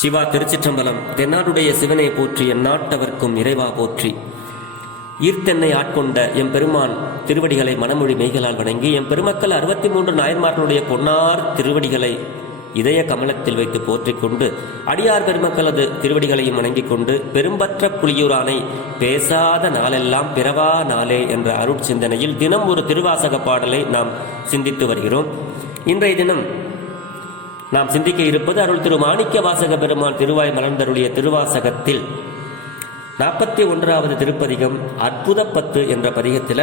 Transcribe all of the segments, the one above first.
சிவா திருச்சிற்றம்பலம். தென்னாடுடைய சிவனை போற்றி, எந்நாட்டவர்க்கும் இறைவா போற்றி. ஈர்த்தென்னை ஆட்கொண்ட எம்பெருமான் திருவடிகளை மனமொழி மெய்களால் வணங்கி, எம்பெருமக்கள் 63 நாயன்மார்களுடைய பொன்னார் திருவடிகளை இதய கமலத்தில் வைத்து போற்றிக் கொண்டு, அடியார் பெருமக்களது திருவடிகளையும் வணங்கிக் கொண்டு, பெரும்பற்ற புலியூரானை பேசாத நாளெல்லாம் பிறவா நாளே என்ற அருட்சிந்தனையில் தினம் ஒரு திருவாசக பாடலை நாம் சிந்தித்து வருகிறோம். இன்றைய தினம் நாம் சிந்திக்க இருப்பது அருள் திரு மாணிக்க வாசக பெருமான் திருவாய் மலர்ந்தருளிய திருவாசகத்தில் 41வது திருப்பதிகம் அற்புத 10 என்ற பதிகத்தில்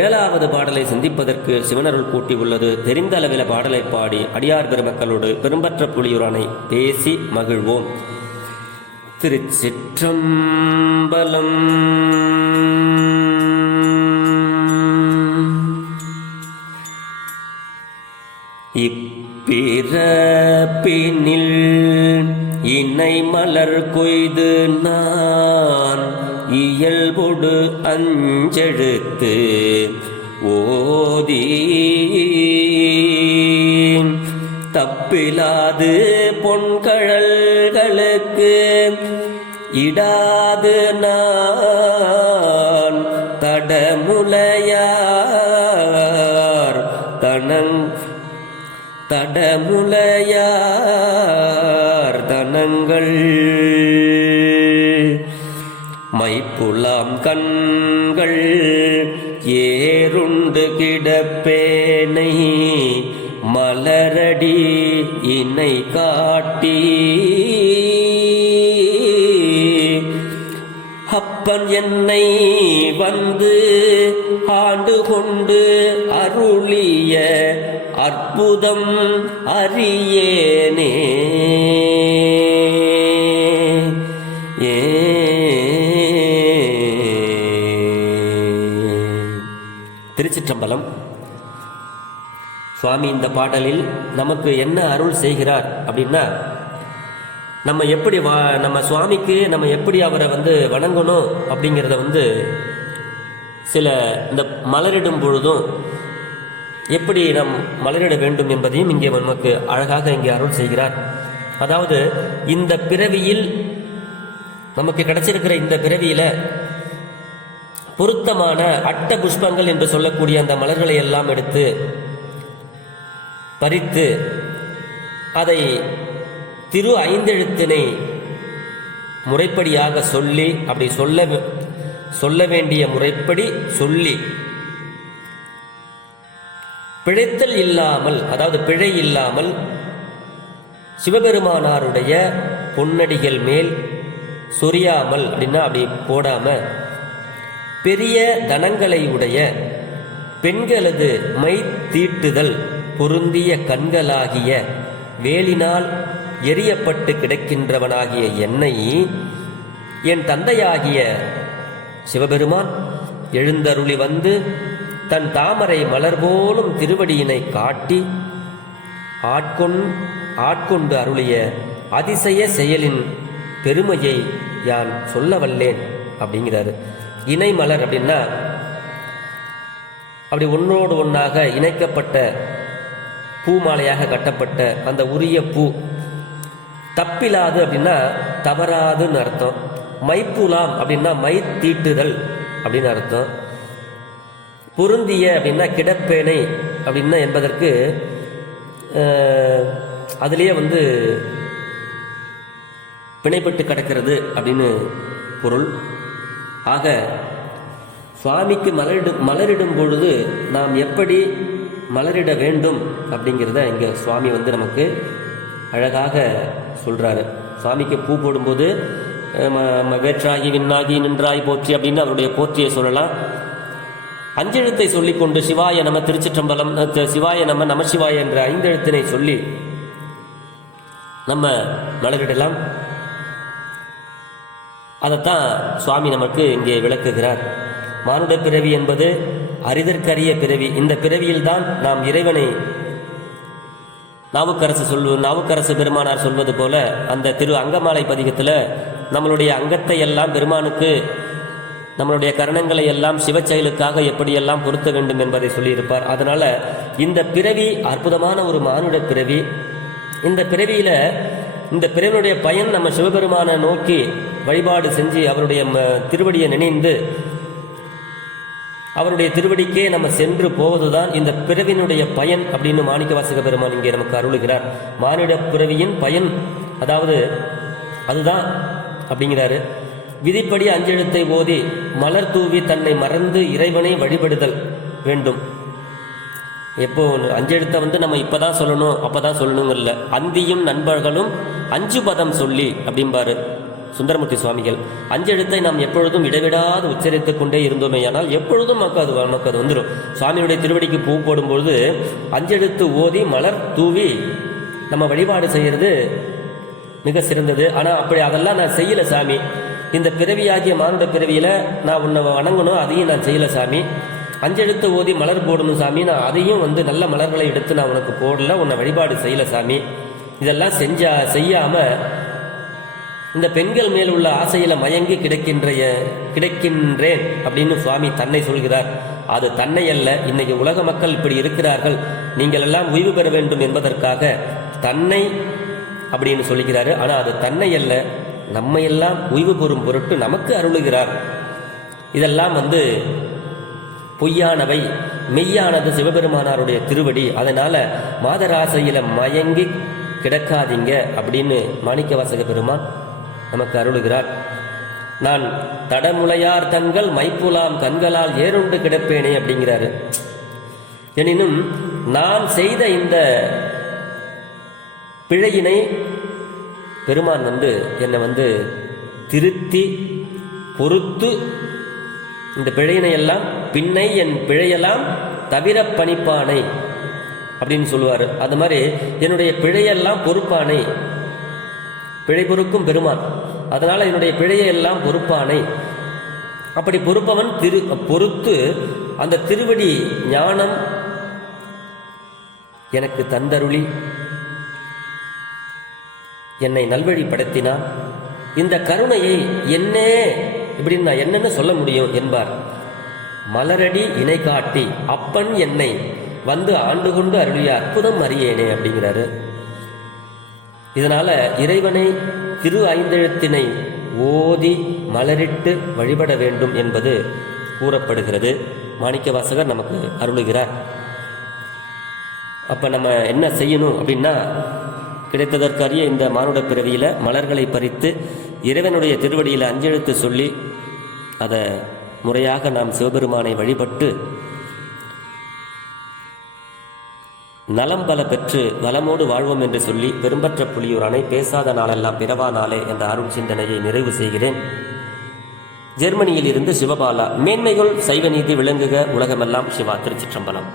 7வது பாடலை சிந்திப்பதற்கு சிவனருள் கூட்டி உள்ளது. தெரிந்த அளவில் பாடலை பாடி அடியார் பெருமக்களோடு பெரும்பற்ற புலியூரானை பேசி மகிழ்வோம். திருச்சிற்றம்பலம். இப்பிறப்பினில் இணை மலர் கொய்து நான் இயல்பொடு அஞ்செழுத்து ஓதி தப்பிலாது பொன்கழல்களுக்கு இடாது நான் தடமுலையார் தனங்கள் மைப்புலாம் கண்கள் ஏறுண்டு கிடப்பேனை மலரடி இணை காட்டி அப்பன் என்னை வந்து ஆண்டு கொண்டு அருளிய அற்புதம் அறியேனே. திருச்சிற்றம்பலம். சுவாமி இந்த பாடலில் நமக்கு என்ன அருள் செய்கிறார் அப்படின்னா, நம்ம எப்படி நம்ம சுவாமிக்கு நம்ம எப்படி அவரை வணங்கணும் அப்படிங்கிறத சில இந்த மலரிடும் பொழுதும் எப்படி நம் மலரிட வேண்டும் என்பதையும் இங்கே நமக்கு அழகாக இங்கே அருள் செய்கிறார். அதாவது இந்த பிறவியில் நமக்கு கிடைச்சிருக்கிற இந்த பிறவியில பொருத்தமான அட்ட புஷ்பங்கள் என்று சொல்லக்கூடிய அந்த மலர்களை எல்லாம் எடுத்து பறித்து அதை திரு ஐந்தெழுத்தினை முறைப்படியாக சொல்லி, அப்படி சொல்ல வேண்டிய முறைப்படி சொல்லி, பிழைத்தல் இல்லாமல், அதாவது பிழை இல்லாமல் சிவபெருமானாருடைய பொன்னடிகள் மேல் சொரியாமல் அப்படின்னா அப்படி போடாம, பெரிய தனங்களை உடைய பெண்களது மை தீட்டுதல் பொருந்திய கண்களாகிய வேலினால் எரியப்பட்டு கிடக்கின்றவனாகிய என்னை என் தந்தையாகிய சிவபெருமான் எழுந்தருளி வந்து தன் தாமரை மலர் போலும் திருவடியினை காட்டி ஆட்கொண்டு அருளிய அதிசய செயலின் பெருமையை யான் சொல்ல வல்லேன் அப்படிங்கிறாரு. இணை மலர் அப்படின்னா அப்படி ஒன்றோடு ஒன்றாக இணைக்கப்பட்ட பூமாலையாக கட்டப்பட்ட அந்த உரிய பூ. தப்பிலாது அப்படின்னா தவறாதுன்னு அர்த்தம். மைப்புலாம் அப்படின்னா மை தீட்டுதல் அப்படின்னு அர்த்தம். பொருந்திய அப்படின்னா கிடப்பேனை அப்படின்னா என்பதற்கு அதுலேயே பிணைப்பட்டு கிடக்கிறது அப்படின்னு பொருள். ஆக சுவாமிக்கு மலரிடும் பொழுது நாம் எப்படி மலரிட வேண்டும் அப்படிங்கிறத இங்கே சுவாமி நமக்கு அழகாக சொல்கிறாரு. சுவாமிக்கு பூ போடும்போது வேற்றாகி விண்ணாகி நின்றாய் போற்றி அப்படின்னு அவருடைய போற்றியை சொல்லலாம். அஞ்செழுத்தை சொல்லிக்கொண்டு சிவாய நம திருச்சிற்றம்பலம், சிவாய நம நமசிவாய என்ற 5 எழுத்தினை சொல்லி நம்ம மலரிடலாம். அதைத்தான் சுவாமி நமக்கு இங்கே விளக்குகிறார். மானுட பிறவி என்பது அரிதற்கரிய பிறவி. இந்த பிறவியில்தான் நாம் இறைவனை நாவுக்கரசு பெருமானார் சொல்வது போல அந்த திரு அங்கமாலை பதிகத்தில் நம்மளுடைய அங்கத்தை எல்லாம் பெருமானுக்கு, நம்மளுடைய கரணங்களை எல்லாம் சிவச்செயலுக்காக எப்படியெல்லாம் பொருத்த வேண்டும் என்பதை சொல்லியிருப்பார். அதனால இந்த பிறவி அற்புதமான ஒரு மானுட பிறவி. இந்த பிறவியினுடைய பயன் நம்ம சிவபெருமானை நோக்கி வழிபாடு செஞ்சு அவருடைய திருவடியை நினைந்து அவருடைய திருவடிக்கே நம்ம சென்று போவதுதான் இந்த பிறவினுடைய பயன் அப்படின்னு மாணிக்கவாசக பெருமான் இங்கே நமக்கு அருளுகிறார். மானிட பிறவியின் பயன் அதாவது அதுதான் அப்படிங்கிறாரு. விதிப்படி அஞ்செழுத்தை ஓதி மலர் தூவி தன்னை மறந்து இறைவனை வழிபடுதல் வேண்டும். எப்போ அஞ்செழுத்தை நம்ம இப்பதான் சொல்லணும் அப்பதான் சொல்லணுங்கல்ல, அந்தியும் நண்பர்களும் 5 பதம் சொல்லி அப்படிம்பாரு சுந்தரமூர்த்தி சுவாமிகள். அஞ்செழுத்தை நாம் எப்பொழுதும் இடைவிடாது உச்சரித்துக் கொண்டே இருந்தோமே ஆனால் எப்பொழுதும் நமக்கு அது வந்துடும். சுவாமியுடைய திருவடிக்கு பூ போடும்பொழுது அஞ்செழுத்து ஓதி மலர் தூவி நம்ம வழிபாடு செய்யறது மிக சிறந்தது. ஆனால் அப்படி அதெல்லாம் நான் செய்யல சாமி, இந்த பிறவியாகிய மானுட பிறவியில நான் உன்னை வணங்கணும், அதையும் நான் செய்யல சாமி. அஞ்செழுத்து ஓதி மலர் போடணும் சாமி, நான் அதையும் நல்ல மலர்களை எடுத்து நான் உனக்கு போடல, உன்னை வழிபாடு செய்யல சாமி. இதெல்லாம் செய்யாம இந்த பெண்கள் மேல் உள்ள ஆசையில மயங்கி கிடக்கின்றேன் அப்படின்னு சுவாமி தன்னை சொல்கிறார். அது தன்னை அல்ல, இன்னைக்கு உலக மக்கள் இப்படி இருக்கிறார்கள், நீங்கள் எல்லாம் ஓய்வு பெற வேண்டும் என்பதற்காக தன்னை அப்படின்னு சொல்லுகிறாரு. ஆனா அது தன்னை அல்ல, நம்மை எல்லாம் ஓய்வு பெறும் பொருட்டு நமக்கு அருளுகிறார். இதெல்லாம் பொய்யானவை, மெய்யானது சிவபெருமானாருடைய திருவடி. அதனால மாதராசையில மயங்கி கிடக்காதீங்க அப்படின்னு மாணிக்கவாசக பெருமான் நமக்கு அருளுகிறார். நான் தடமுலையார் தங்கள் மைப்புலாம் கண்களால் ஏறுண்டு கிடப்பேனே அப்படிங்கிறாரு. எனினும் நான் செய்த இந்த பிழையினை பெருமான் என்னை திருத்தி பொறுத்து இந்த பிழையினை எல்லாம் பின்னை என் பிழையெல்லாம் தவிர பணிப்பானை அப்படின்னு சொல்லுவார். அது மாதிரி என்னுடைய பிழையெல்லாம் பொறுப்பானை, பிழை பொறுக்கும் பெருமான், அதனால என்னுடைய பிழையெல்லாம் பொறுப்பானை. அப்படி பொறுப்பவன் பொறுத்து அந்த திருவடி ஞானம் எனக்கு தந்தருளி என்னை நல்வழிப்படுத்தினான். இந்த கருணையை இப்படின்னு நான் என்னன்னு சொல்ல முடியும் என்பார். மலரடி இணை காட்டி அப்பன் என்னை ஆண்டு கொண்டு அருளிய அற்புதம் அறியேனே அப்படிங்கிறாரு. இதனால இறைவனை திரு ஐந்தெழுத்தினை ஓதி மலரிட்டு வழிபட வேண்டும் என்பது கூறப்படுகிறது. மாணிக்கவாசகர் நமக்கு அருளுகிறார். அப்ப நம்ம என்ன செய்யணும் அப்படின்னா, கிடைத்ததற்கரிய இந்த மானுட பிறவியில மலர்களை பறித்து இறைவனுடைய திருவடியில் அஞ்செழுத்து சொல்லி அதை முறையாக நாம் சிவபெருமானை வழிபட்டு நலம் பல பெற்று வளமோடு வாழ்வோம் என்று சொல்லி பெரும்பற்ற புலியூர் அணை பேசாத நாளெல்லாம் பிறவா நாளே என்ற அருள் சிந்தனையை நிறைவு செய்கிறேன். ஜெர்மனியில் இருந்து சிவபாலா. மேன்மைகள் சைவ நீதி விளங்குக, உலகமெல்லாம் சிவா. திருச்சிற்றம்பலம்.